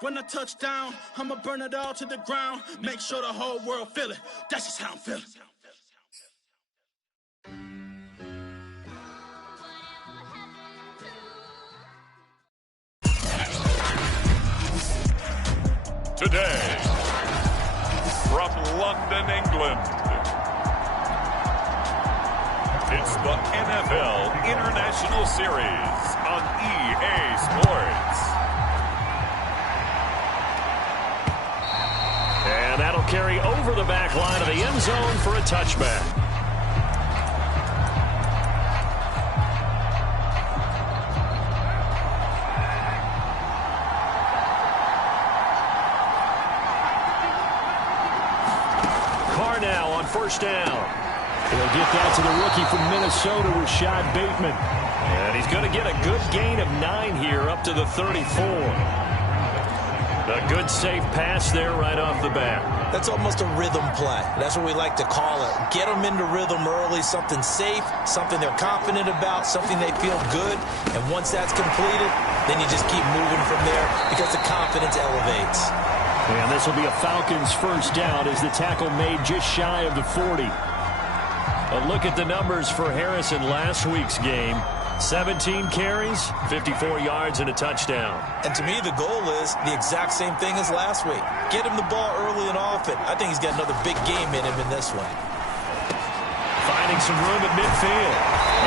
When I touch down, I'ma burn it all to the ground. Make sure the whole world feel it. That's just how I'm feeling. Today, from London, England, it's the NFL International Series on EA Sports. And that'll carry over the back line of the end zone for a touchback. Carr now on first down. He'll get that to the rookie from Minnesota, Rashad Bateman. And he's going to get a good gain of 9 here up to the 34. A good safe pass there right off the bat. That's almost a rhythm play. That's what we like to call it. Get them into rhythm early, something safe, something they're confident about, something they feel good. And once that's completed, then you just keep moving from there because the confidence elevates. And this will be a Falcons first down as the tackle made just shy of the 40. A look at the numbers for Harris in last week's game. 17 carries, 54 yards, and a touchdown. And to me, the goal is the exact same thing as last week. Get him the ball early and often. I think he's got another big game in him in this one. Finding some room at midfield.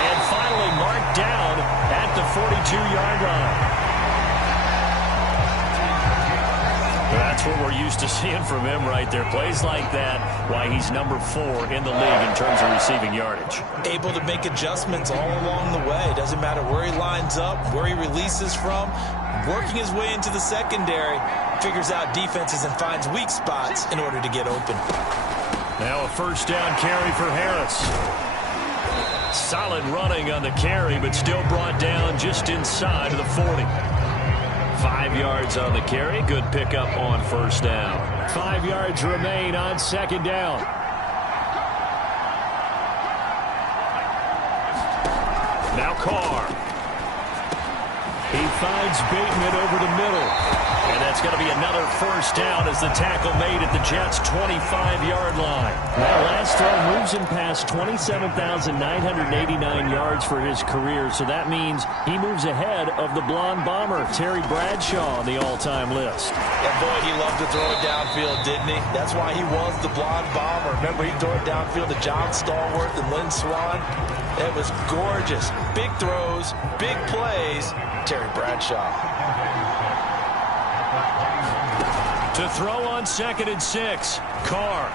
And finally marked down at the 42-yard line. That's what we're used to seeing from him right there. Plays like that, why he's number 4 in the league in terms of receiving yardage. Able to make adjustments all along the way. Doesn't matter where he lines up, where he releases from. Working his way into the secondary, figures out defenses and finds weak spots in order to get open. Now a first down carry for Harris. Solid running on the carry, but still brought down just inside of the 40. 5 yards on the carry. Good pickup on first down. 5 yards remain on second down. Now Carr. He finds Bateman over the middle. And that's going to be another first down as the tackle made at the Jets' 25-yard line. That last throw moves him past 27,989 yards for his career, so that means he moves ahead of the blonde bomber, Terry Bradshaw, on the all-time list. Yeah, boy, he loved to throw it downfield, didn't he? That's why he was the blonde bomber. Remember, he threw it downfield to John Stallworth and Lynn Swann? It was gorgeous. Big throws, big plays. Terry Bradshaw. To throw on 2nd and 6, Carr.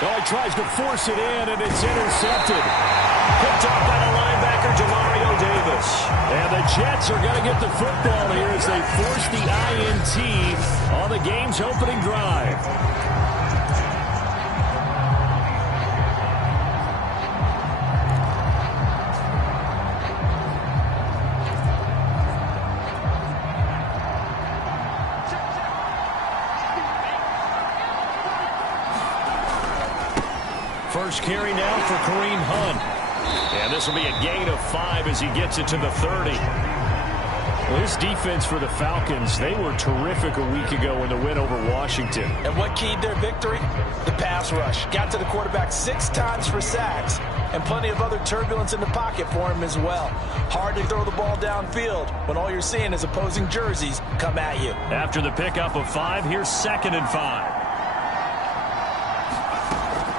Oh, he tries to force it in, and it's intercepted. Picked up by the linebacker, Demario Davis. And the Jets are going to get the football here as they force the INT on the game's opening drive. First carry now for Kareem Hunt. And this will be a gain of 5 as he gets it to the 30. Well, this defense for the Falcons, they were terrific a week ago in the win over Washington. And what keyed their victory? The pass rush. Got to the quarterback 6 times for sacks, and plenty of other turbulence in the pocket for him as well. Hard to throw the ball downfield when all you're seeing is opposing jerseys come at you. After the pickup of 5, here's 2nd and 5.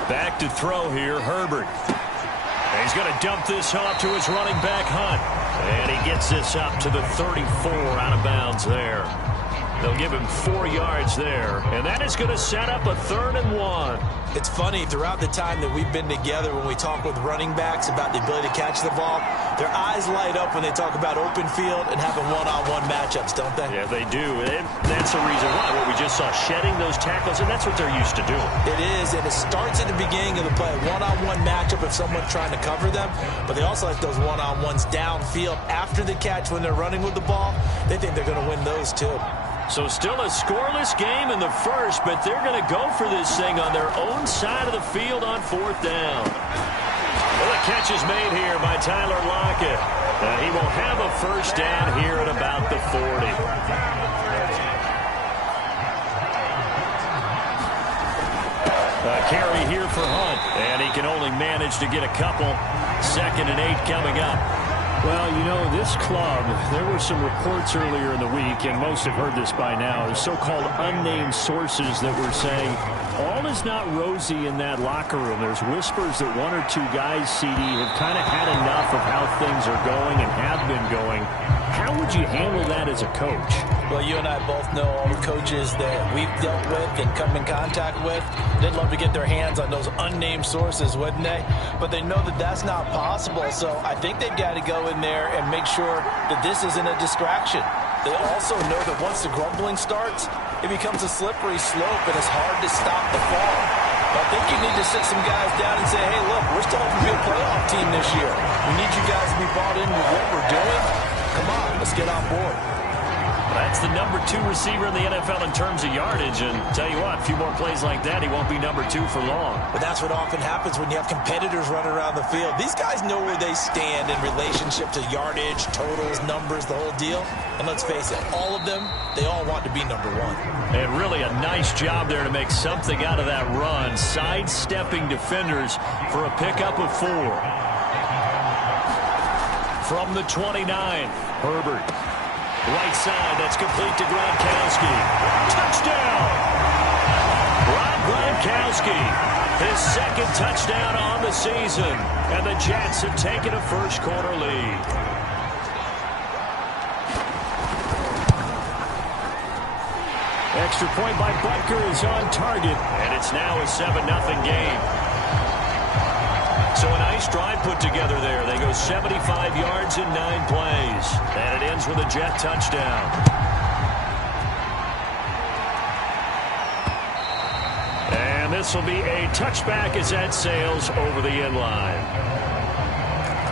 Back to throw here, Herbert. And he's going to dump this off to his running back, Hunt. And he gets this up to the 34 out of bounds there. They'll give him 4 yards there. And that is going to set up a 3rd and 1. It's funny, throughout the time that we've been together, when we talk with running backs about the ability to catch the ball, their eyes light up when they talk about open field and having one-on-one matchups, don't they? Yeah, they do. And that's the reason why. What we just saw, shedding those tackles, and that's what they're used to doing. It is, and it starts at the beginning of the play. One-on-one matchup if someone's trying to cover them, but they also like those one-on-ones downfield after the catch when they're running with the ball. They think they're going to win those, too. So still a scoreless game in the first, but they're going to go for this thing on their own side of the field on 4th down. Well, the catch is made here by Tyler Lockett. He will have a first down here at about the 40. can only manage to get a couple. 2nd and 8 coming up. Well, you know, this club, there were some reports earlier in the week, and most have heard this by now, the so-called unnamed sources that were saying all is not rosy in that locker room. There's whispers that 1 or 2 guys, CD, have kind of had enough of how things are going and have been going. How would you handle that as a coach? Well, you and I both know all the coaches that we've dealt with and come in contact with. They'd love to get their hands on those unnamed sources, wouldn't they? But they know that that's not possible, so I think they've got to go in there and make sure that this isn't a distraction. They also know that once the grumbling starts, it becomes a slippery slope, and it's hard to stop the fall. I think you need to sit some guys down and say, hey, look, we're still hoping to be a playoff team this year. We need you guys to be bought in with what we're doing. Come on, let's get on board. That's the number 2 receiver in the NFL in terms of yardage. And tell you what, a few more plays like that, he won't be number 2 for long. But that's what often happens when you have competitors running around the field. These guys know where they stand in relationship to yardage, totals, numbers, the whole deal. And let's face it, all of them, they all want to be number 1. And really a nice job there to make something out of that run, sidestepping defenders for a pickup of 4. From the 29, Herbert. Right side, that's complete to Gronkowski. Touchdown! Rob Gronkowski, his 2nd touchdown on the season. And the Jets have taken a first-quarter lead. Extra point by Butker is on target. And it's now a 7-0 game. So a nice drive put together there. They go 75 yards in 9 plays. And it ends with a Jet touchdown. And this will be a touchback as that sails over the end line.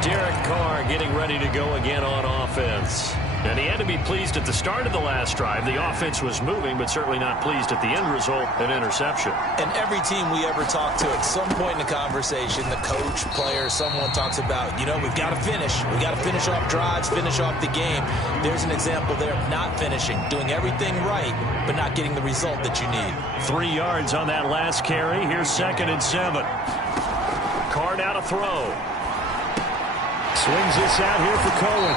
Derek Carr getting ready to go again on offense. And he had to be pleased at the start of the last drive. The offense was moving, but certainly not pleased at the end result, an interception. And every team we ever talk to, at some point in the conversation, the coach, player, someone talks about, you know, we've got to finish. We've got to finish off drives, finish off the game. There's an example there of not finishing, doing everything right, but not getting the result that you need. 3 yards on that last carry. Here's 2nd and 7. Carr now to throw. Swings this out here for Cohen.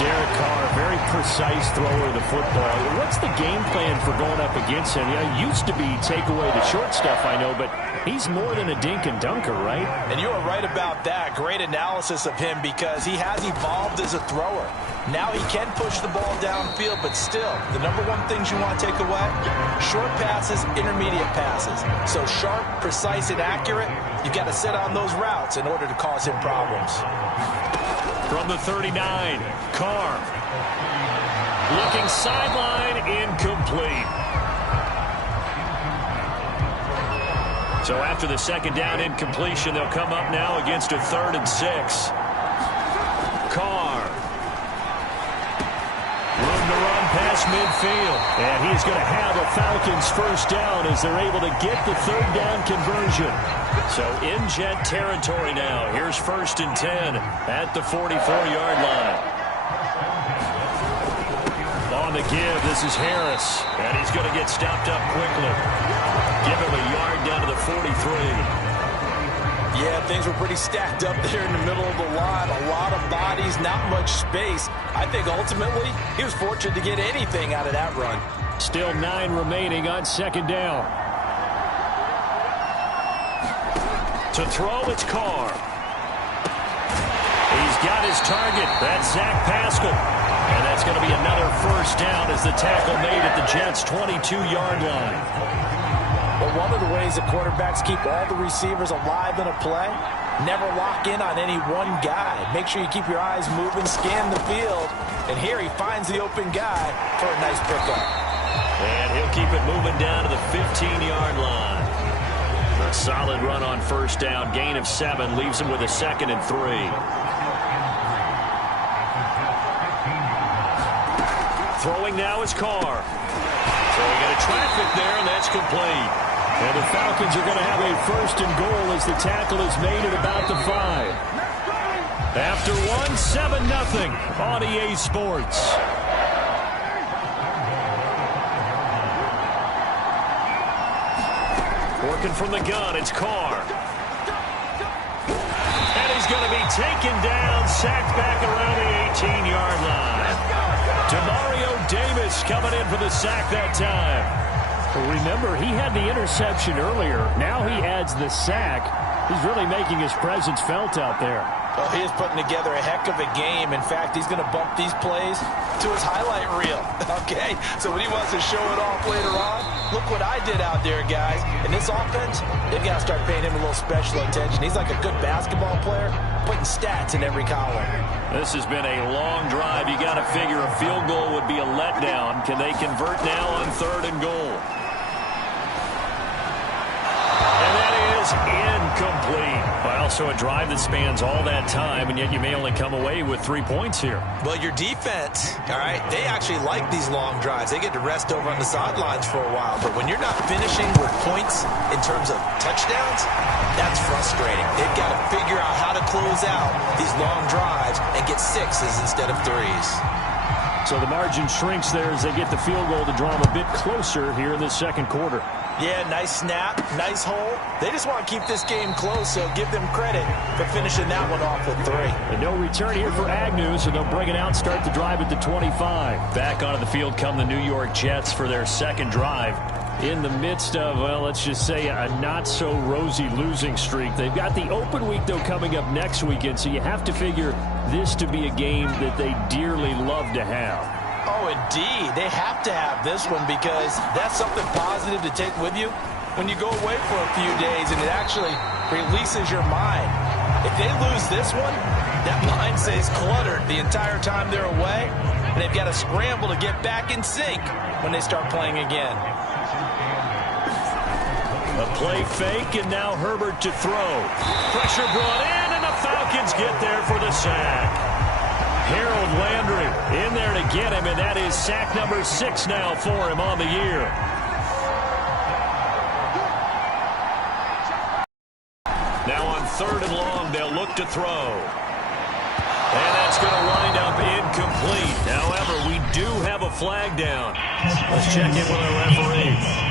Derek Carr, very precise thrower of the football. What's the game plan for going up against him? Yeah, it used to be take away the short stuff, I know, but he's more than a dink and dunker, right? And you are right about that. Great analysis of him because he has evolved as a thrower. Now he can push the ball downfield, but still, the number 1 things you want to take away, short passes, intermediate passes. So sharp, precise, and accurate, you've got to set on those routes in order to cause him problems. From the 39, Carr. Looking sideline, incomplete. So after the 2nd down incompletion, they'll come up now against a 3rd and 6. Carr. Room to run past midfield. And he's going to have a Falcons first down as they're able to get the 3rd down conversion. So in Jet territory now. Here's 1st and 10 at the 44-yard line. On the give, this is Harris. And he's going to get stopped up quickly. Give him a yard down to the 43. Yeah, things were pretty stacked up there in the middle of the line. A lot of bodies, not much space. I think ultimately he was fortunate to get anything out of that run. Still 9 remaining on 2nd down. To throw, it's Carr. He's got his target. That's Zach Pascal. And that's going to be another first down as the tackle made at the Jets' 22-yard line. But one of the ways that quarterbacks keep all the receivers alive in a play, never lock in on any one guy. Make sure you keep your eyes moving, scan the field. And here he finds the open guy for a nice pickup. And he'll keep it moving down to the 15-yard line. A solid run on first down. Gain of 7 leaves him with a 2nd and 3. Throwing now is Carr. So we got a traffic there, and that's complete. And the Falcons are going to have a 1st and goal as the tackle is made at about the 5. After 7-0 on EA Sports. looking from the gun. It's Carr. And he's going to be taken down, sacked back around the 18-yard line. Demario Davis coming in for the sack that time. Well, remember, he had the interception earlier. Now he adds the sack. He's really making his presence felt out there. Well, he is putting together a heck of a game. In fact, he's going to bump these plays to his highlight reel. Okay, so when he wants to show it off later on, look what I did out there, guys. In this offense, they've got to start paying him a little special attention. He's like a good basketball player, putting stats in every column. This has been a long drive. You got to figure a field goal would be a letdown. Can they convert now on 3rd and goal? And that is incomplete. Also a drive that spans all that time, and yet you may only come away with 3 points here. Well, your defense, all right, they actually like these long drives. They get to rest over on the sidelines for a while. But when you're not finishing with points in terms of touchdowns, that's frustrating. They've got to figure out how to close out these long drives and get 6s instead of 3s. So the margin shrinks there as they get the field goal to draw them a bit closer here in the second quarter. Yeah, nice snap, nice hole. They just want to keep this game close, so give them credit for finishing that one off with 3. And no return here for Agnew, so they'll bring it out, start the drive at the 25. Back onto the field come the New York Jets for their second drive. In the midst of, well, let's just say a not-so-rosy losing streak. They've got the open week, though, coming up next weekend, so you have to figure this to be a game that they dearly love to have. Oh, indeed. They have to have this one because that's something positive to take with you when you go away for a few days, and it actually releases your mind. If they lose this one, that mind stays cluttered the entire time they're away, and they've got to scramble to get back in sync when they start playing again. A play fake, and now Herbert to throw. Pressure brought in, and the Falcons get there for the sack. Harold Landry in there to get him, and that is sack number 6 now for him on the year. Now on 3rd and long, they'll look to throw. And that's going to wind up incomplete. However, we do have a flag down. Let's check in with our referee.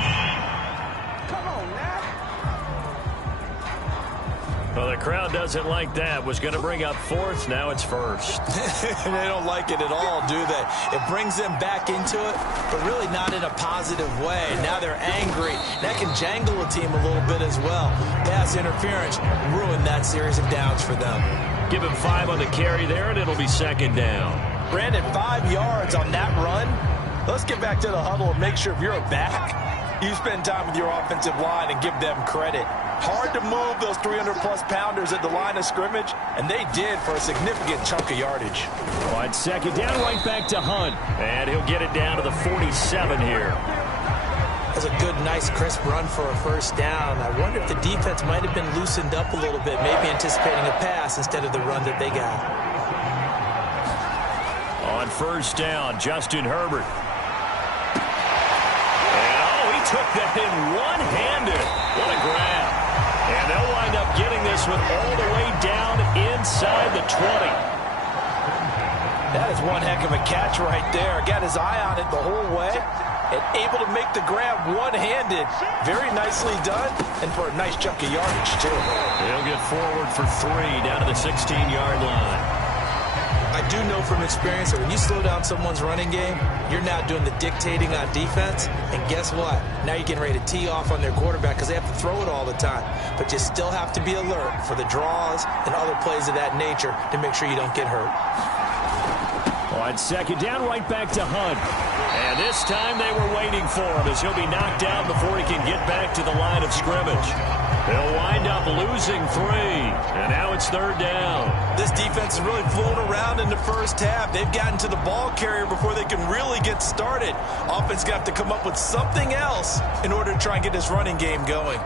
Well, the crowd doesn't like that. Was going to bring up 4th. Now it's 1st. They don't like it at all, do they? It brings them back into it, but really not in a positive way. Now they're angry. That can jangle a team a little bit as well. Pass interference ruined that series of downs for them. Give him 5 on the carry there, and it'll be 2nd down. Brandon, 5 yards on that run. Let's get back to the huddle and make sure if you're a back, you spend time with your offensive line and give them credit. Hard to move those 300-plus pounders at the line of scrimmage, and they did for a significant chunk of yardage. On 2nd down, right back to Hunt. And he'll get it down to the 47 here. That's a good, nice, crisp run for a 1st down. I wonder if the defense might have been loosened up a little bit, maybe anticipating a pass instead of the run that they got. On 1st down, Justin Herbert. And, he took that in one-handed. What a grab. And they'll wind up getting this one all the way down inside the 20. That is one heck of a catch right there. Got his eye on it the whole way and able to make the grab one-handed. Very nicely done and for a nice chunk of yardage, too. He'll get forward for 3 down to the 16-yard line. I do know from experience that when you slow down someone's running game, you're now doing the dictating on defense. And guess what? Now you're getting ready to tee off on their quarterback because they have to throw it all the time. But you still have to be alert for the draws and other plays of that nature to make sure you don't get hurt. On 2nd down, right back to Hunt. And this time they were waiting for him as he'll be knocked down before he can get back to the line of scrimmage. They'll wind up losing 3. And now it's 3rd down. This defense has really flown around in the first half. They've gotten to the ball carrier before they can really get started. Offense going to have to come up with something else in order to try and get this running game going.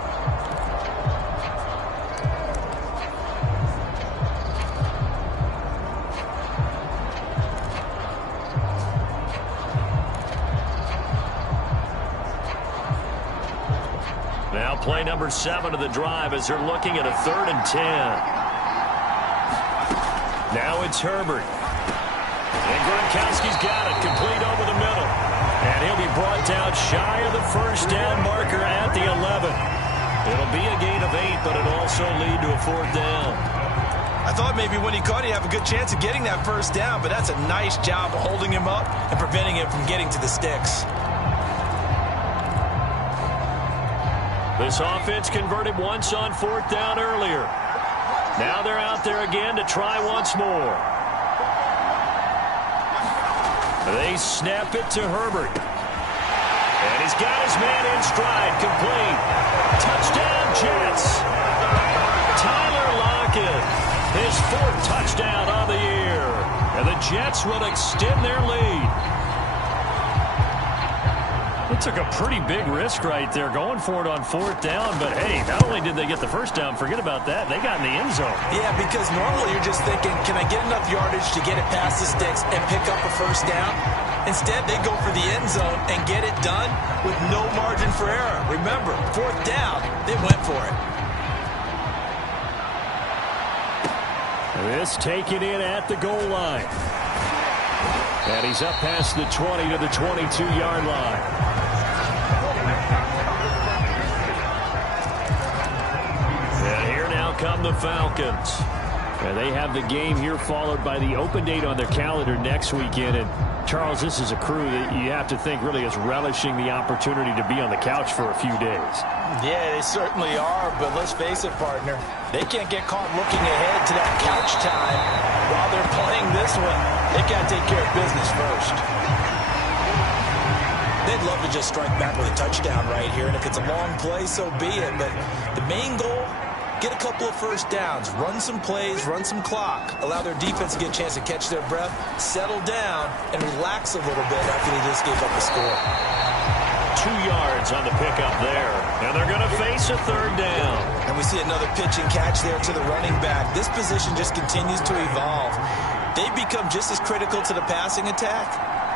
Now play number 7 of the drive as they're looking at a 3rd and 10. Now it's Herbert. And Gronkowski's got it, complete over the middle. And he'll be brought down shy of the 1st down marker at the 11. It'll be a gain of 8, but it'll also lead to a 4th down. I thought maybe when he caught it, he'd have a good chance of getting that first down, but that's a nice job of holding him up and preventing him from getting to the sticks. This offense converted once on 4th down earlier. Now they're out there again to try once more. They snap it to Herbert. And he's got his man in stride, complete. Touchdown, Jets. Tyler Lockett, his 4th touchdown on the year. And the Jets will extend their lead. It took a pretty big risk right there going for it on 4th down. But, hey, not only did they get the first down, forget about that, they got in the end zone. Yeah, because normally you're just thinking, can I get enough yardage to get it past the sticks and pick up a first down? Instead, they go for the end zone and get it done with no margin for error. Remember, 4th down, they went for it. This taken in at the goal line. And he's up past the 20 to the 22-yard line. And here now come the Falcons. And they have the game here followed by the open date on their calendar next weekend. And Charles, this is a crew that you have to think really is relishing the opportunity to be on the couch for a few days. Yeah, they certainly are, but let's face it, partner. They can't get caught looking ahead to that couch time while they're playing this one. They got to take care of business first. They'd love to just strike back with a touchdown right here, and if it's a long play, so be it. But the main goal, get a couple of first downs, run some plays, run some clock, allow their defense to get a chance to catch their breath, settle down, and relax a little bit after they just gave up a score. 2 yards on the pickup there, and they're going to face a 3rd down. And we see another pitch and catch there to the running back. This position just continues to evolve. They become just as critical to the passing attack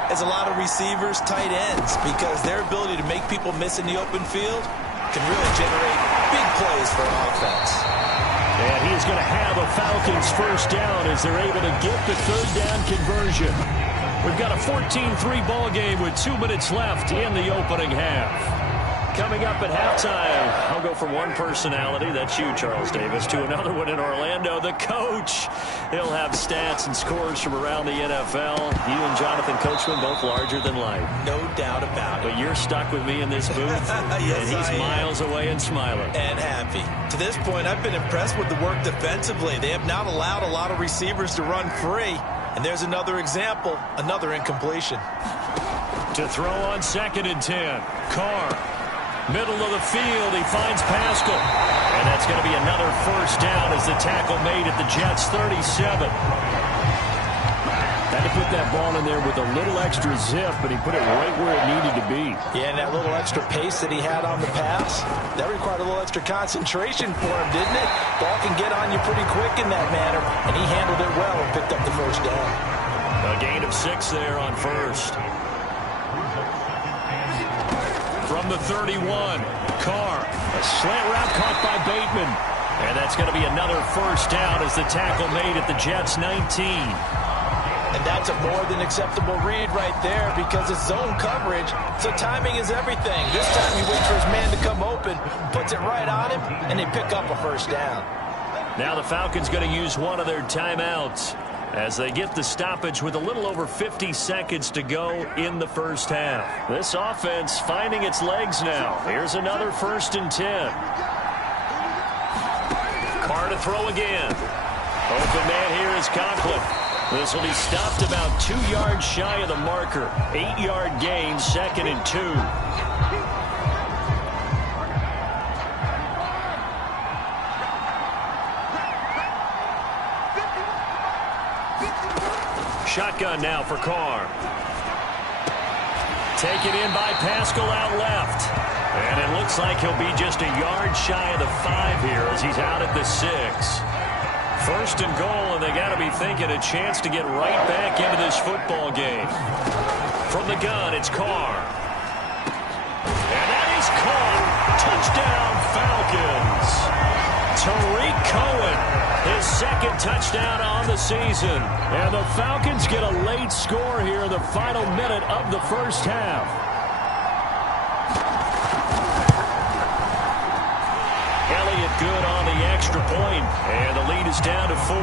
as a lot of receivers, tight ends, because their ability to make people miss in the open field can really generate big plays for an offense. And he is going to have a Falcons first down as they're able to get the 3rd down conversion. We've got a 14-3 ball game with 2 minutes left in the opening half. Coming up at halftime, I'll go from one personality, that's you, Charles Davis, to another one in Orlando, the coach. He'll have stats and scores from around the NFL. You and Jonathan Coachman, both larger than life. No doubt about it. But you're stuck with me in this booth, yes, and he's miles away and smiling. And happy. To this point, I've been impressed with the work defensively. They have not allowed a lot of receivers to run free. And there's another example, another incompletion. To throw on 2nd and 10, Carr. Middle of the field, he finds Pascal. And that's going to be another first down as the tackle made at the Jets' 37. Had to put that ball in there with a little extra zip, but he put it right where it needed to be. Yeah, and that little extra pace that he had on the pass, that required a little extra concentration for him, didn't it? Ball can get on you pretty quick in that manner, and he handled it well and picked up the first down. A gain of 6 there on first. From the 31, Carr. A slant route caught by Bateman. And that's going to be another first down as the tackle made at the Jets' 19. And that's a more than acceptable read right there because it's zone coverage, so timing is everything. This time he waits for his man to come open, puts it right on him, and they pick up a first down. Now the Falcons going to use one of their timeouts as they get the stoppage with a little over 50 seconds to go in the first half. This offense finding its legs now. Here's another 1st and 10. Carr to throw again. Open man here is Conklin. This will be stopped about 2 yards shy of the marker. 8-yard gain, 2nd and 2. Shotgun now for Carr. Taken in by Pascal out left. And it looks like he'll be just a yard shy of the 5 here as he's out at the 6. 1st and goal, and they got to be thinking a chance to get right back into this football game. From the gun, it's Carr. And that is caught. Touchdown, Falcons. Tariq Cohen, his 2nd touchdown on the season. And the Falcons get a late score here in the final minute of the first half. good on the extra point, and the lead is down to 4.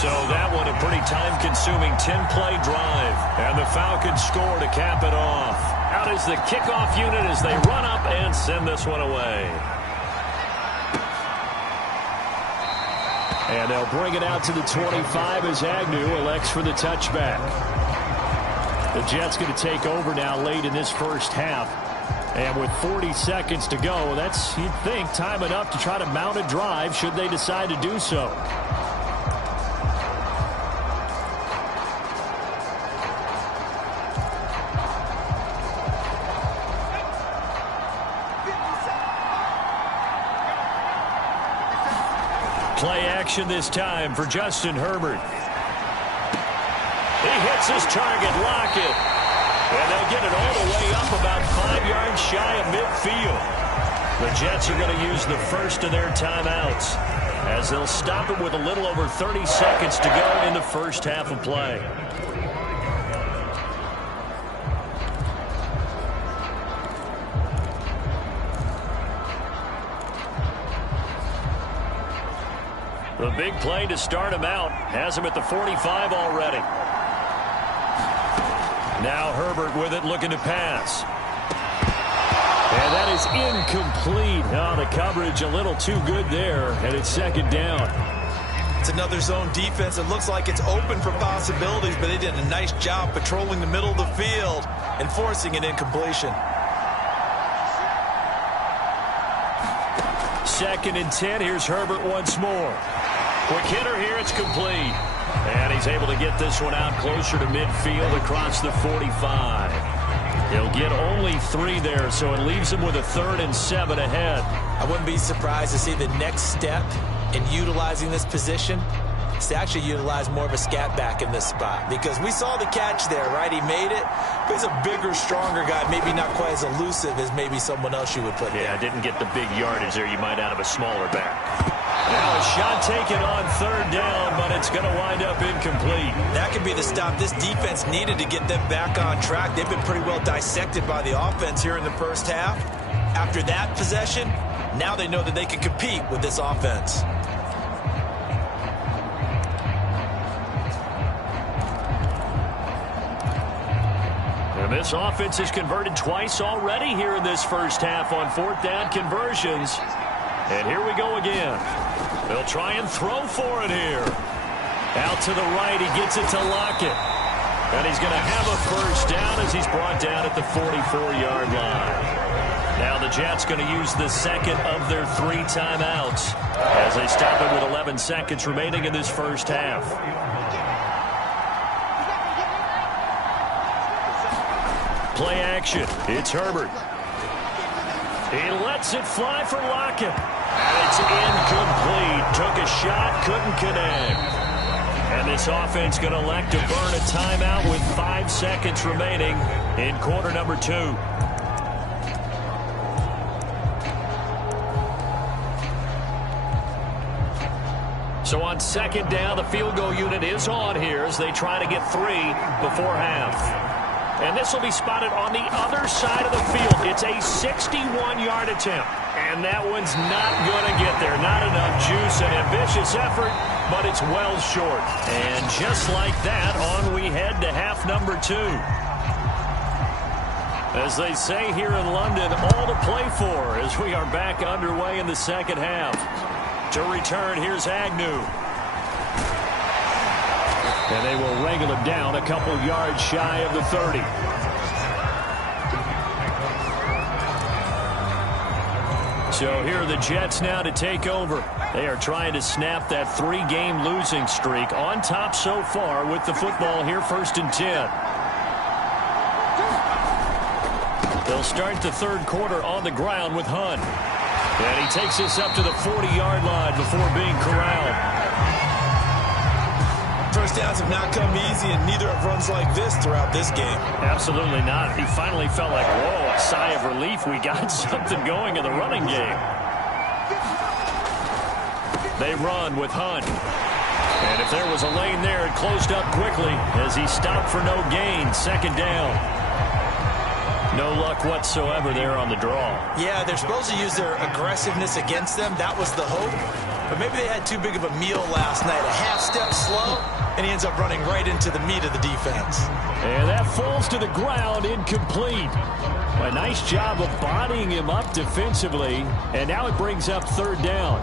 So that one a pretty time-consuming 10-play drive, and the Falcons score to cap it off. Out is the kickoff unit as they run up and send this one away. And they'll bring it out to the 25 as Agnew elects for the touchback. The Jets going to take over now late in this first half. And with 40 seconds to go, that's, you'd think, time enough to try to mount a drive should they decide to do so. Play action this time for Justin Herbert. He hits his target, Lockett. And they'll get it all the way up about 5 yards shy of midfield. The Jets are going to use the first of their timeouts as they'll stop it with a little over 30 seconds to go in the first half of play. The big play to start him out has him at the 45 already. Now Herbert with it, looking to pass. And that is incomplete. Oh, the coverage a little too good there, and it's second down. It's another zone defense. It looks like it's open for possibilities, but they did a nice job patrolling the middle of the field and forcing an incompletion. 2nd and 10. Here's Herbert once more. Quick hitter here. It's complete. And he's able to get this one out closer to midfield across the 45. He'll get only 3 there, so it leaves him with a 3rd and 7 ahead. I wouldn't be surprised to see the next step in utilizing this position is to actually utilize more of a scat back in this spot, because we saw the catch there, right? He made it. But he's a bigger, stronger guy, maybe not quite as elusive as maybe someone else you would put there. Yeah, didn't get the big yardage there you might out of a smaller back. Now a shot taken on 3rd down, but it's going to wind up incomplete. That could be the stop this defense needed to get them back on track. They've been pretty well dissected by the offense here in the first half. After that possession, now they know that they can compete with this offense. And this offense has converted twice already here in this first half on 4th down conversions. And here we go again. They'll try and throw for it here. Out to the right, he gets it to Lockett. And he's going to have a first down as he's brought down at the 44-yard line. Now the Jets going to use the 2nd of their 3 timeouts as they stop it with 11 seconds remaining in this first half. Play action. It's Herbert. He lets it fly for Lockett. And it's incomplete. Took a shot, couldn't connect. And this offense going to elect to burn a timeout with 5 seconds remaining in quarter number 2. So on 2nd down, the field goal unit is on here as they try to get 3 before half. And this will be spotted on the other side of the field. It's a 61-yard attempt. And that one's not going to get there. Not enough juice, an ambitious effort, but it's well short. And just like that, on we head to half number 2. As they say here in London, all to play for as we are back underway in the second half. To return, here's Agnew. And they will wrangle him down a couple yards shy of the 30. So here are the Jets now to take over. They are trying to snap that 3-game losing streak. On top so far with the football here, 1st and 10. They'll start the 3rd quarter on the ground with Hunt. And he takes this up to the 40-yard line before being corralled. First downs have not come easy, and neither have runs like this throughout this game. Absolutely not. He finally felt like, whoa, a sigh of relief. We got something going in the running game. They run with Hunt. And if there was a lane there, it closed up quickly as he stopped for no gain. 2nd down. No luck whatsoever there on the draw. Yeah, they're supposed to use their aggressiveness against them. That was the hope. But maybe they had too big of a meal last night. A half step slow, and he ends up running right into the meat of the defense. And that falls to the ground, incomplete. A nice job of bodying him up defensively, and now it brings up third down.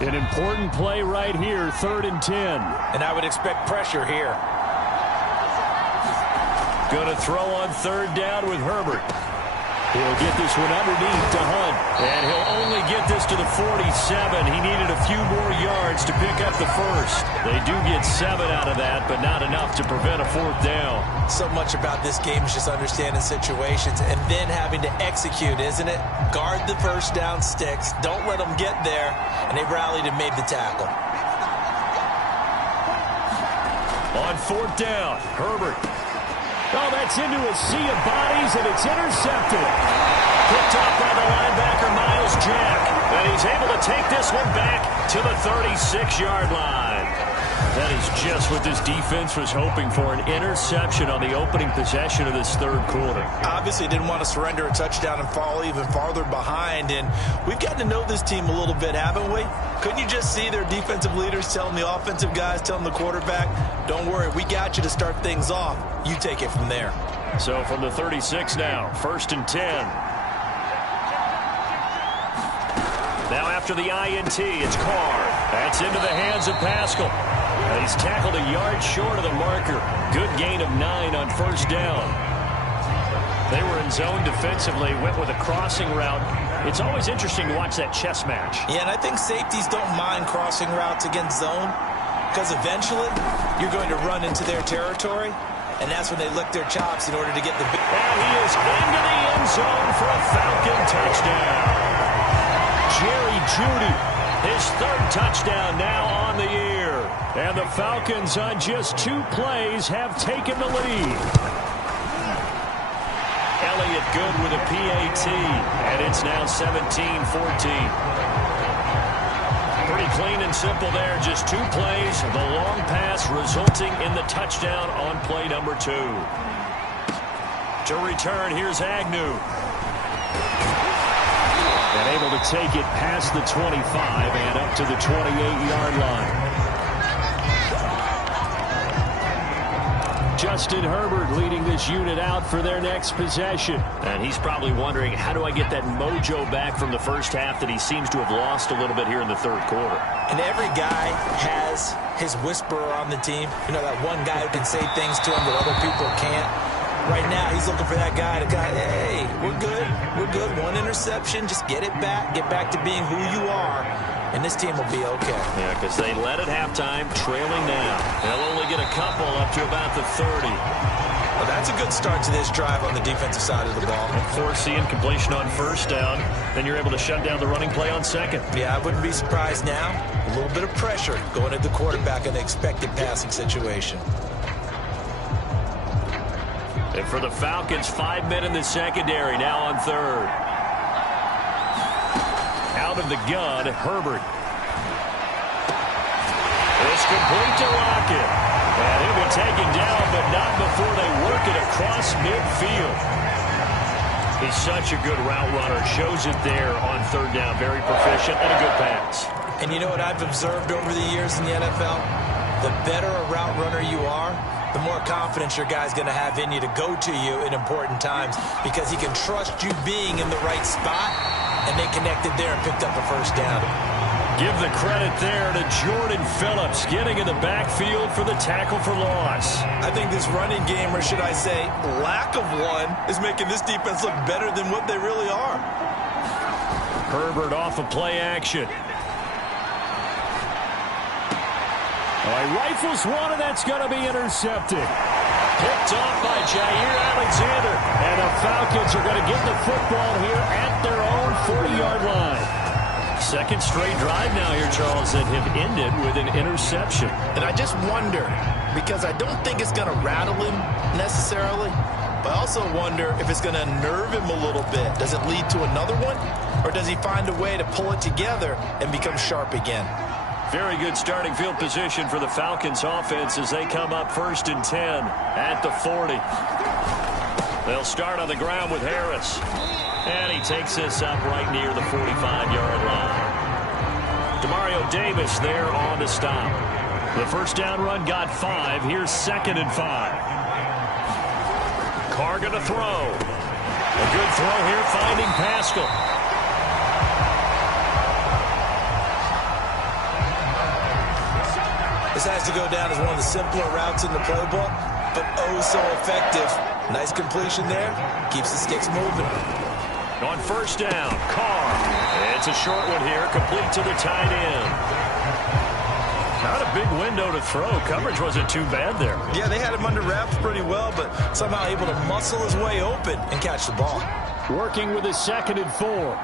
An important play right here, 3rd and 10. And I would expect pressure here. Going to throw on 3rd down with Herbert. He'll get this one underneath to Hunt. And he'll only get this to the 47. He needed a few more yards to pick up the first. They do get 7 out of that, but not enough to prevent a 4th down. So much about this game is just understanding situations and then having to execute, isn't it? Guard the first down sticks. Don't let them get there. And they rallied and made the tackle. On 4th down, Herbert. Oh, that's into a sea of bodies, and it's intercepted. Picked off by the linebacker, Miles Jack. And he's able to take this one back to the 36-yard line. That is just what this defense was hoping for, an interception on the opening possession of this 3rd quarter. Obviously didn't want to surrender a touchdown and fall even farther behind. And we've gotten to know this team a little bit, haven't we? Couldn't you just see their defensive leaders telling the offensive guys, telling the quarterback, don't worry, we got you to start things off. You take it from there. So from the 36 now, 1st and 10. Now after the INT, it's Carr. That's into the hands of Pascal. And he's tackled a yard short of the marker. Good gain of 9 on 1st down. They were in zone defensively, went with a crossing route. It's always interesting to watch that chess match. Yeah, and I think safeties don't mind crossing routes against zone because eventually you're going to run into their territory, and that's when they lick their chops in order to get the big. And he is into the end zone for a Falcon touchdown. Jerry Jeudy, his 3rd touchdown now on the year. And the Falcons on just 2 plays have taken the lead. Elliott good with a PAT, and it's now 17-14. Pretty clean and simple there, just 2 plays. The long pass resulting in the touchdown on play number 2. To return, here's Agnew. And able to take it past the 25 and up to the 28-yard line. Justin Herbert leading this unit out for their next possession. And he's probably wondering, how do I get that mojo back from the first half that he seems to have lost a little bit here in the 3rd quarter? And every guy has his whisperer on the team. You know, that one guy who can say things to him that other people can't. Right now, he's looking for that guy to go, hey, we're good. We're good. 1 interception. Just get it back. Get back to being who you are. And this team will be okay. Yeah, because they led at halftime, trailing now. They'll only get a couple up to about the 30. Well, that's a good start to this drive on the defensive side of the ball. And forcing completion on 1st down. Then you're able to shut down the running play on 2nd. Yeah, I wouldn't be surprised now. A little bit of pressure going at the quarterback in the expected passing situation. And for the Falcons, 5 men in the secondary, now on 3rd. Out of the gun, Herbert. It's complete to Lockett. And he'll be taken down, but not before they work it across midfield. He's such a good route runner. Shows it there on 3rd down. Very proficient and a good pass. And you know what I've observed over the years in the NFL? The better a route runner you are, the more confidence your guy's going to have in you to go to you in important times because he can trust you being in the right spot, and they connected there and picked up a 1st down. Give the credit there to Jordan Phillips getting in the backfield for the tackle for loss. I think this running game, or should I say lack of one, is making this defense look better than what they really are. Herbert off of play action. He rifles one, and that's going to be intercepted. Picked off by Jair Alexander. And the Falcons are going to get the football here at their own 40-yard line. 2nd straight drive now here, Charles, that have ended with an interception. And I just wonder, because I don't think it's going to rattle him necessarily, but I also wonder if it's going to nerve him a little bit. Does it lead to another one? Or does he find a way to pull it together and become sharp again? Very good starting field position for the Falcons offense as they come up 1st and 10 at the 40. They'll start on the ground with Harris. And he takes this up right near the 45-yard line. Demario Davis there on the stop. The first down run got 5. Here's 2nd and 5. Carr going to throw. A good throw here, finding Pascal. This has to go down as one of the simpler routes in the playbook, but oh so effective. Nice completion there. Keeps the sticks moving. On first down, Carr. It's a short one here, complete to the tight end. Not a big window to throw. Coverage wasn't too bad there. Yeah, they had him under wraps pretty well, but somehow able to muscle his way open and catch the ball. Working with a 2nd and 4.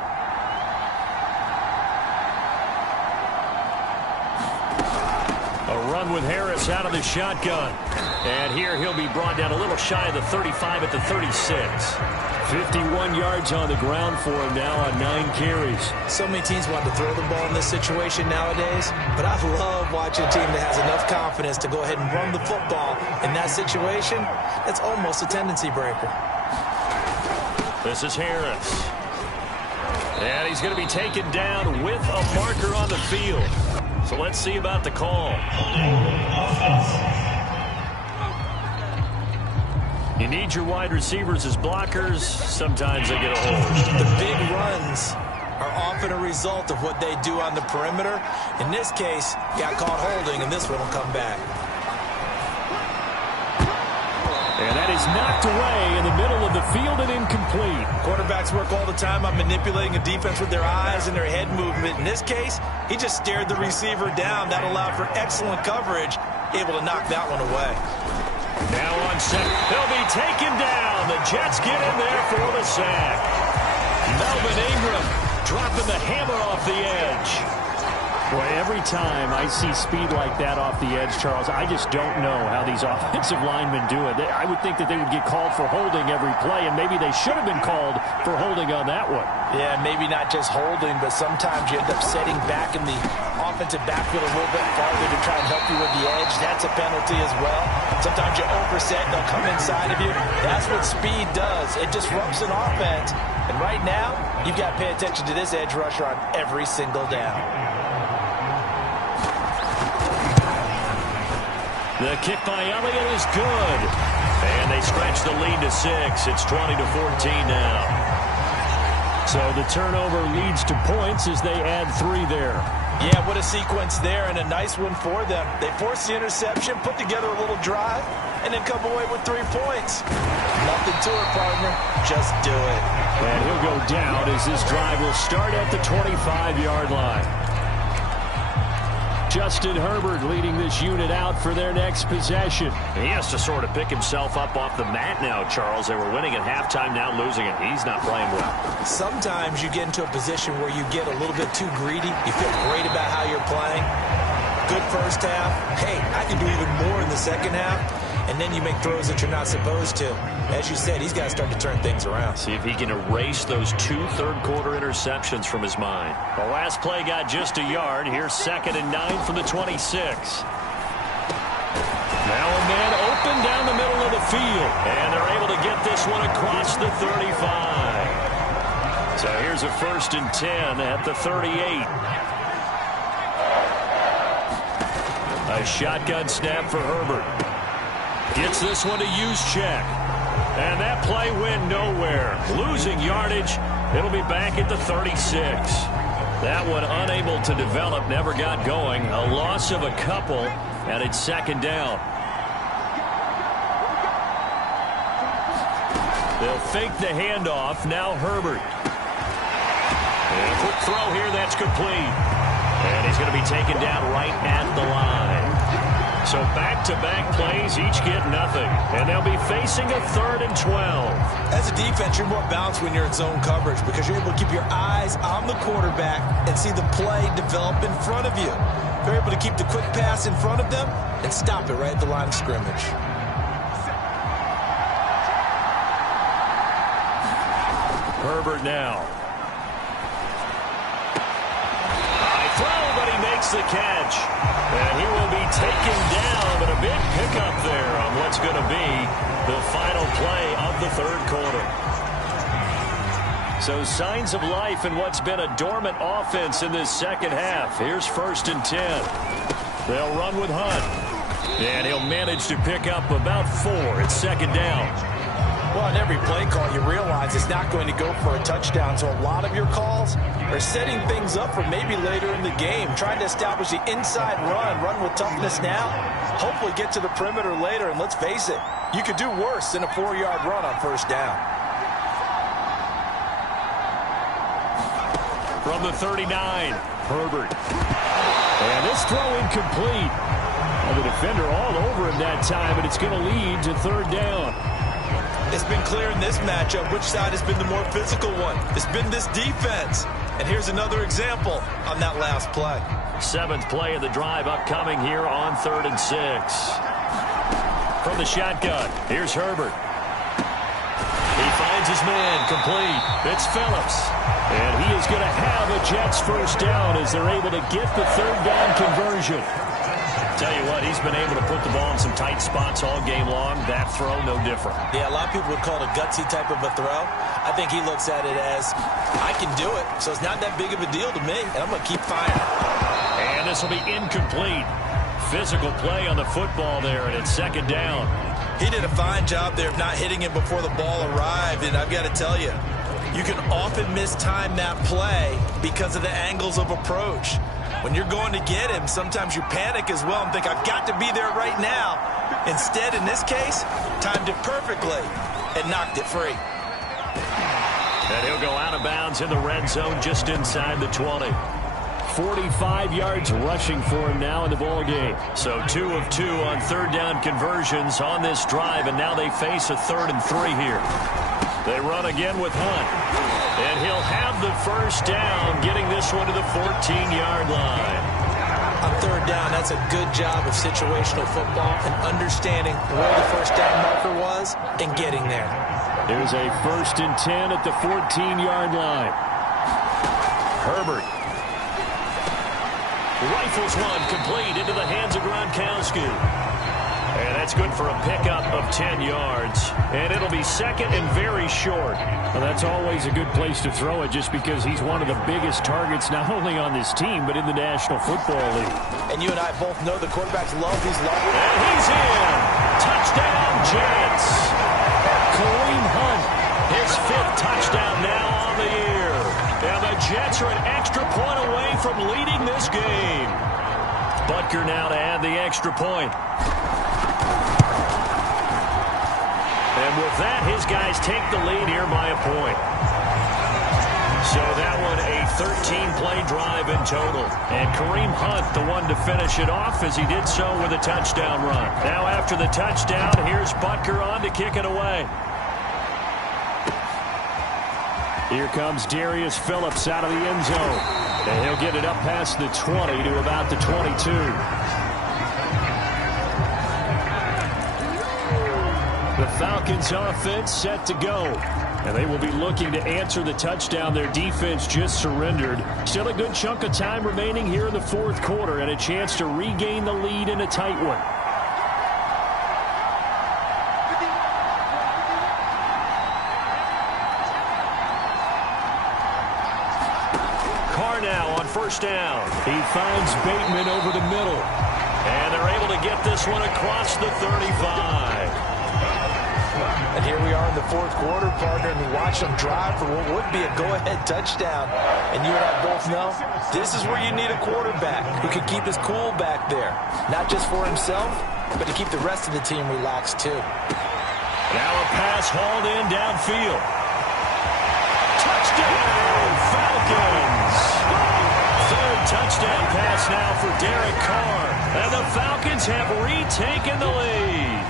A run with Harris out of the shotgun. And here he'll be brought down a little shy of the 35 at the 36. 51 yards on the ground for him now on 9 carries. So many teams want to throw the ball in this situation nowadays, but I love watching a team that has enough confidence to go ahead and run the football in that situation. It's almost a tendency breaker. This is Harris. And he's going to be taken down with a marker on the field. So let's see about the call. You need your wide receivers as blockers. Sometimes they get a hold. The big runs are often a result of what they do on the perimeter. In this case, got caught holding, and this one will come back. And that is knocked away in the middle of the field and incomplete. Quarterbacks work all the time on manipulating a defense with their eyes and their head movement. In this case, he just stared the receiver down. That allowed for excellent coverage, able to knock that one away. Now on second, he'll be taken down. The Jets get in there for the sack. Melvin Ingram dropping the hammer off the edge. Boy, every time I see speed like that off the edge, Charles, I just don't know how these offensive linemen do it. I would think that they would get called for holding every play, and maybe they should have been called for holding on that one. Yeah, maybe not just holding, but sometimes you end up setting back in the offensive backfield a little bit farther to try and help you with the edge. That's a penalty as well. Sometimes you overset, they'll come inside of you. That's what speed does. It disrupts an offense. And right now, you've got to pay attention to this edge rusher on every single down. The kick by Elliott is good. And they stretch the lead to 6. It's 20-14 now. So the turnover leads to points as they add 3 there. Yeah, what a sequence there, and a nice one for them. They force the interception, put together a little drive, and then come away with 3 points. Nothing to it, partner. Just do it. And he'll go down as this drive will start at the 25-yard line. Justin Herbert leading this unit out for their next possession. He has to sort of pick himself up off the mat now, Charles. They were winning at halftime, now losing it. He's not playing well. Sometimes you get into a position where you get a little bit too greedy. You feel great about how you're playing. Good first half. Hey, I can do even more in the second half. And then you make throws that you're not supposed to. As you said, he's got to start to turn things around. See if he can erase those 2 third-quarter interceptions from his mind. The last play got just a yard. Here's 2nd and 9 from the 26. Now a man open down the middle of the field. And they're able to get this one across the 35. So here's a 1st and 10 at the 38. A shotgun snap for Herbert. Gets this one to Juszczyk. And that play went nowhere. Losing yardage. It'll be back at the 36. That one unable to develop, never got going. A loss of a couple, and it's 2nd down. They'll fake the handoff. Now Herbert. And a quick throw here. That's complete. And he's going to be taken down right at the line. So back-to-back plays, each get nothing. And they'll be facing a 3rd and 12. As a defense, you're more balanced when you're in zone coverage because you're able to keep your eyes on the quarterback and see the play develop in front of you. You're able to keep the quick pass in front of them and stop it right at the line of scrimmage. Herbert now. High throw, but he makes the catch. And he will be taken down, but a big pickup there on what's going to be the final play of the third quarter. So signs of life in what's been a dormant offense in this second half. Here's 1st and 10. They'll run with Hunt. And he'll manage to pick up about 4. It's 2nd down. Well, on every play call, you realize it's not going to go for a touchdown. So a lot of your calls are setting things up for maybe later in the game, trying to establish the inside run with toughness now, hopefully get to the perimeter later. And let's face it, you could do worse than a 4-yard run on 1st down. From the 39, Herbert. And this throw incomplete. And the defender all over him that time, and it's going to lead to 3rd down. It's been clear in this matchup which side has been the more physical one. It's been this defense. And here's another example on that last play. 7th play of the drive upcoming here on 3rd and 6. From the shotgun, here's Herbert. He finds his man, complete. It's Phillips. And he is going to have a Jets 1st down as they're able to get the 3rd down conversion. Tell you what, he's been able to put the ball in some tight spots all game long. That throw, no different. Yeah, a lot of people would call it a gutsy type of a throw. I think he looks at it as, I can do it, so it's not that big of a deal to me, and I'm going to keep firing. And this will be incomplete. Physical play on the football there, and it's 2nd down. He did a fine job there of not hitting him before the ball arrived, and I've got to tell you, you can often mistime that play because of the angles of approach. When you're going to get him, sometimes you panic as well and think, I've got to be there right now. Instead, in this case, timed it perfectly and knocked it free. And he'll go out of bounds in the red zone just inside the 20. 45 yards rushing for him now in the ball game. So 2 of 2 on 3rd down conversions on this drive, and now they face a 3rd and 3 here. They run again with Hunt. And he'll have the 1st down, getting this one to the 14-yard line. On 3rd down, that's a good job of situational football and understanding where the 1st down marker was and getting there. There's a 1st and 10 at the 14-yard line. Herbert. Rifles one complete into the hands of Gronkowski. And that's good for a pickup of 10 yards. And it'll be 2nd and very short. Well, that's always a good place to throw it just because he's one of the biggest targets not only on this team but in the National Football League. And you and I both know the quarterbacks love these long. And he's in. Touchdown, Jets. Kareem Hunt, his 5th touchdown now on the year. And the Jets are an extra point away from leading this game. Butker now to add the extra point. And with that, his guys take the lead here by a point. So that one a 13-play drive in total. And Kareem Hunt, the one to finish it off as he did so with a touchdown run. Now after the touchdown, here's Butker on to kick it away. Here comes Darius Phillips out of the end zone. And he'll get it up past the 20 to about the 22. The Falcons offense set to go. And they will be looking to answer the touchdown their defense just surrendered. Still a good chunk of time remaining here in the 4th quarter and a chance to regain the lead in a tight one. Carr now on 1st down. He finds Bateman over the middle. And they're able to get this one across the 35. And here we are in the 4th quarter, partner, and we watch them drive for what would be a go-ahead touchdown. And you and I both know this is where you need a quarterback who can keep his cool back there. Not just for himself, but to keep the rest of the team relaxed too. Now a pass hauled in downfield. Touchdown, Falcons! 3rd touchdown pass now for Derek Carr. And the Falcons have retaken the lead.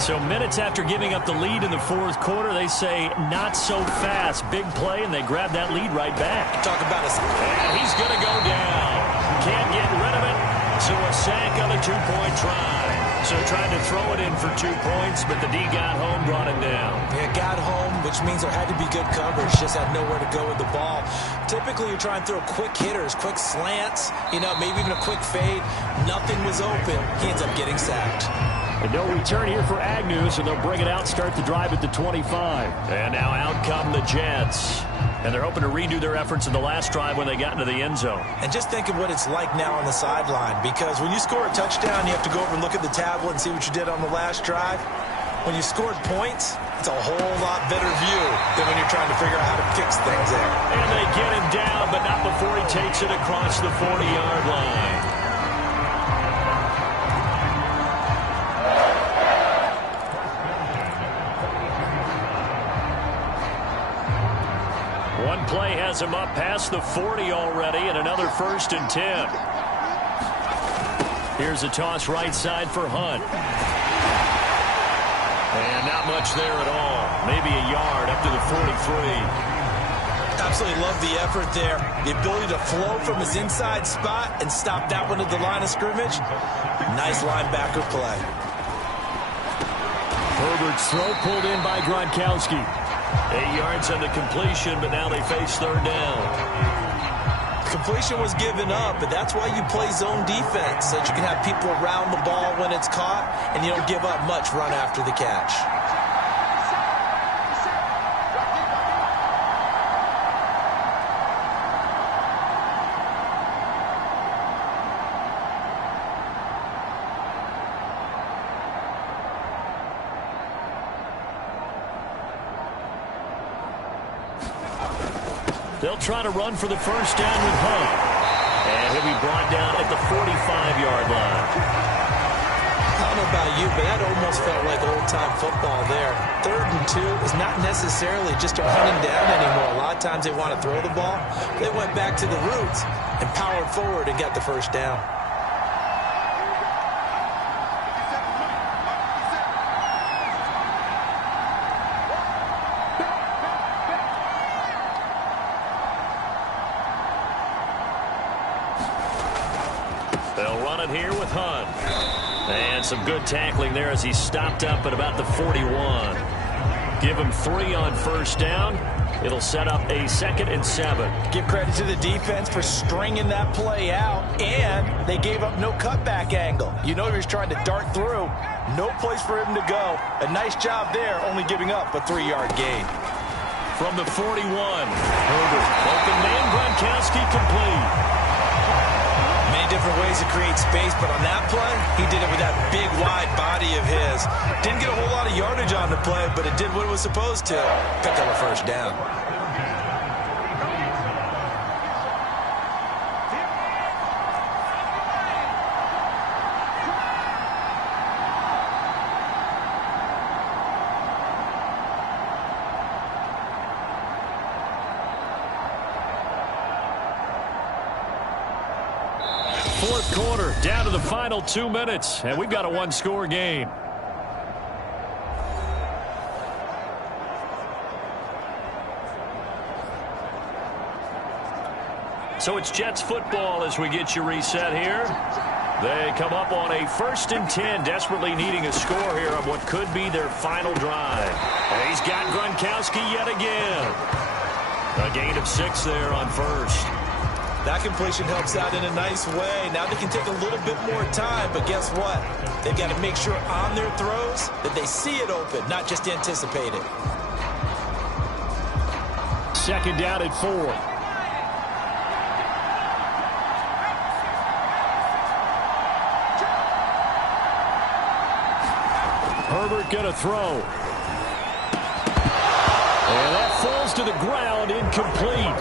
So minutes after giving up the lead in the 4th quarter, they say not so fast. Big play, and they grab that lead right back. Talk about us. And he's going to go down. Can't get rid of it. So a sack on a 2-point try. So trying to throw it in for 2 points, but the D got home, brought him down. Yeah, got home, which means there had to be good coverage. Just had nowhere to go with the ball. Typically, you're trying to throw quick hitters, quick slants, maybe even a quick fade. Nothing was open. He ends up getting sacked. And no return here for Agnew, so they'll bring it out, start the drive at the 25. And now out come the Jets. And they're hoping to redo their efforts in the last drive when they got into the end zone. And just think of what it's like now on the sideline, because when you score a touchdown, you have to go over and look at the tablet and see what you did on the last drive. When you scored points, it's a whole lot better view than when you're trying to figure out how to fix things there. And they get him down, but not before he takes it across the 40-yard line. One play has him up past the 40 already, and another 1st and 10. Here's a toss right side for Hunt. And not much there at all. Maybe a yard up to the 43. Absolutely love the effort there. The ability to flow from his inside spot and stop that one at the line of scrimmage. Nice linebacker play. Herbert's throw pulled in by Gronkowski. 8 yards on the completion, but now they face 3rd down. Completion was given up, but that's why you play zone defense, so that you can have people around the ball when it's caught, and you don't give up much run after the catch. They'll try to run for the 1st down with Hunt. And he'll be brought down at the 45-yard line. I don't know about you, but that almost felt like old-time football there. 3rd and 2 is not necessarily just a running down anymore. A lot of times they want to throw the ball. They went back to the roots and powered forward and got the 1st down. They'll run it here with Hunt. And some good tackling there as he stopped up at about the 41. Give him 3 on 1st down. It'll set up a 2nd and 7. Give credit to the defense for stringing that play out, and they gave up no cutback angle. You know he was trying to dart through. No place for him to go. A nice job there, only giving up a 3-yard gain. From the 41, Herbert. Open man, Gronkowski complete. Many different ways to create space, but on that play, he did it with that big, wide body of his. Didn't get a whole lot of yardage on the play, but it did what it was supposed to. Pick up a 1st down. Fourth quarter, down to the final 2 minutes, and we've got a 1-score game. So it's Jets football as we get you reset here. They come up on a 1st and 10, desperately needing a score here on what could be their final drive. And he's got Gronkowski yet again. A gain of 6 there on 1st. That completion helps out in a nice way. Now they can take a little bit more time, but guess what? They've got to make sure on their throws that they see it open, not just anticipate it. 2nd down at 4. Herbert going to throw. And that falls to the ground, incomplete.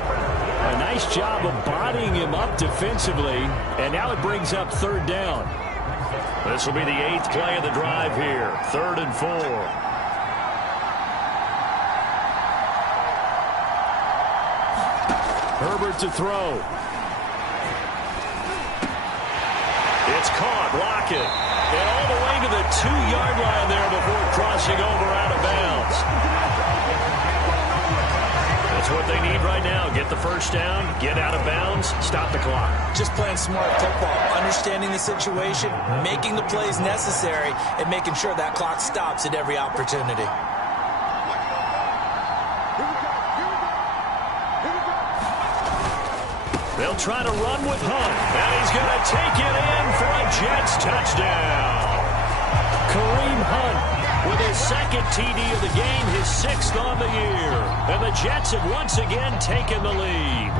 A nice job of bodying him up defensively, and now it brings up 3rd down. This will be the 8th play of the drive here, 3rd and 4. Herbert to throw. It's caught, Lockett. And all the way to the 2-yard line there before crossing over out of bounds. That's what they need right now. Get the 1st down, get out of bounds, stop the clock. Just playing smart football, understanding the situation, making the plays necessary, and making sure that clock stops at every opportunity. They'll try to run with Hunt, and he's going to take it in for a Jets touchdown. Kareem Hunt with his second TD of the game, his 6th on the year. And the Jets have once again taken the lead.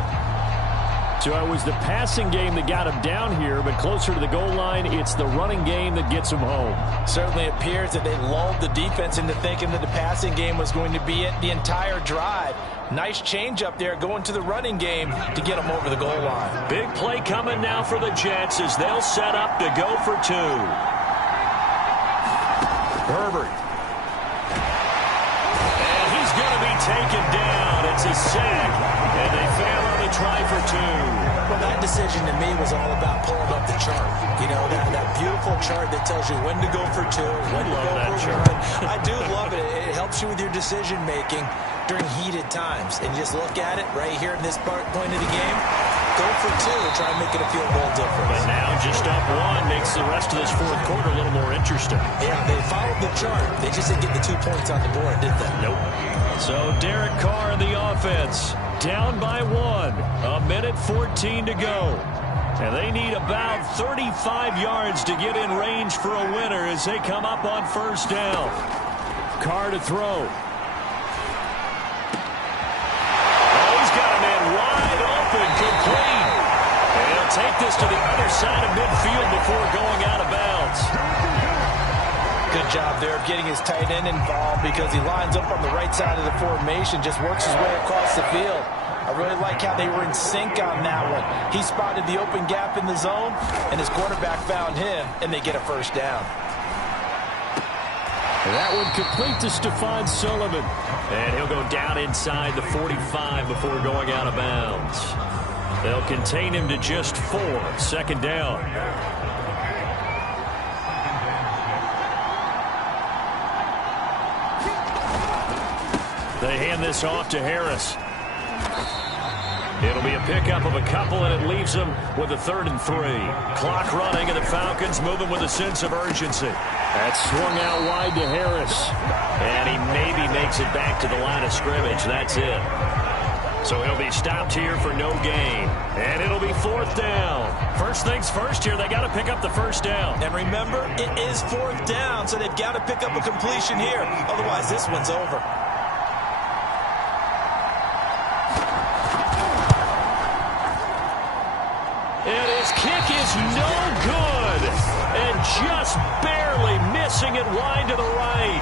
So it was the passing game that got him down here, but closer to the goal line, it's the running game that gets him home. Certainly appears that they lulled the defense into thinking that the passing game was going to be it the entire drive. Nice change up there going to the running game to get them over the goal line. Big play coming now for the Jets as they'll set up to go for 2. Herbert. And he's going to be taken down. It's a sack, and they fail on the try for 2. Well, that decision to me was all about pulling up the chart. You know, that beautiful chart that tells you when to go for 2, when to go for 1. I do love it. It helps you with your decision-making during heated times. And you just look at it right here in this point of the game. Go for 2, try and make it a field goal difference. But now just up 1 makes the rest of this fourth quarter a little more interesting. Yeah, they followed the chart. They just didn't get the 2 points on the board, did they? Nope. So Derek Carr in the offense, down by 1. 1:14 to go. And they need about 35 yards to get in range for a winner as they come up on first down. Carr to throw. Oh, he's got a man wide open, complete. And he'll take this to the other side of midfield before going out of bounds. Good job there of getting his tight end involved because he lines up on the right side of the formation, just works his way across the field. I really like how they were in sync on that one. He spotted the open gap in the zone, and his quarterback found him, and they get a first down. That would complete to Stephon Sullivan. And he'll go down inside the 45 before going out of bounds. They'll contain him to just 4. Second down. They hand this off to Harris. It'll be a pickup of a couple, and it leaves them with a 3rd and 3. Clock running, and the Falcons moving with a sense of urgency. That's swung out wide to Harris. And he maybe makes it back to the line of scrimmage. That's it. So he'll be stopped here for no gain. And it'll be 4th down. First things first here, they got to pick up the first down. And remember, it is 4th down, so they've got to pick up a completion here. Otherwise, this one's over. And his kick is no good. And just barely missing it wide to the right.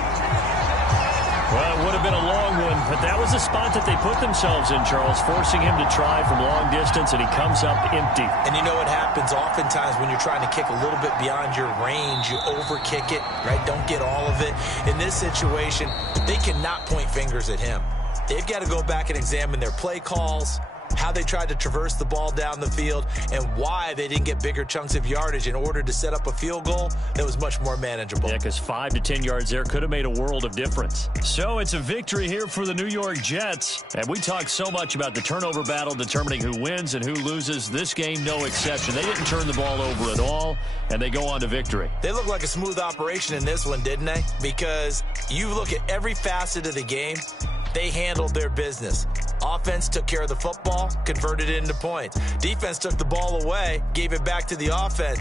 Well, it would have been a long one, but that was the spot that they put themselves in, Charles, forcing him to try from long distance, and he comes up empty. And you know what happens oftentimes when you're trying to kick a little bit beyond your range, you overkick it, right? Don't get all of it. In this situation, they cannot point fingers at him. They've got to go back and examine their play calls, how they tried to traverse the ball down the field, and why they didn't get bigger chunks of yardage in order to set up a field goal that was much more manageable. Yeah, because 5 to 10 yards there could have made a world of difference. So it's a victory here for the New York Jets. And we talk so much about the turnover battle determining who wins and who loses. This game, no exception. They didn't turn the ball over at all, and they go on to victory. They look like a smooth operation in this one, didn't they? Because you look at every facet of the game, they handled their business. Offense took care of the football, converted it into points. Defense took the ball away, gave it back to the offense.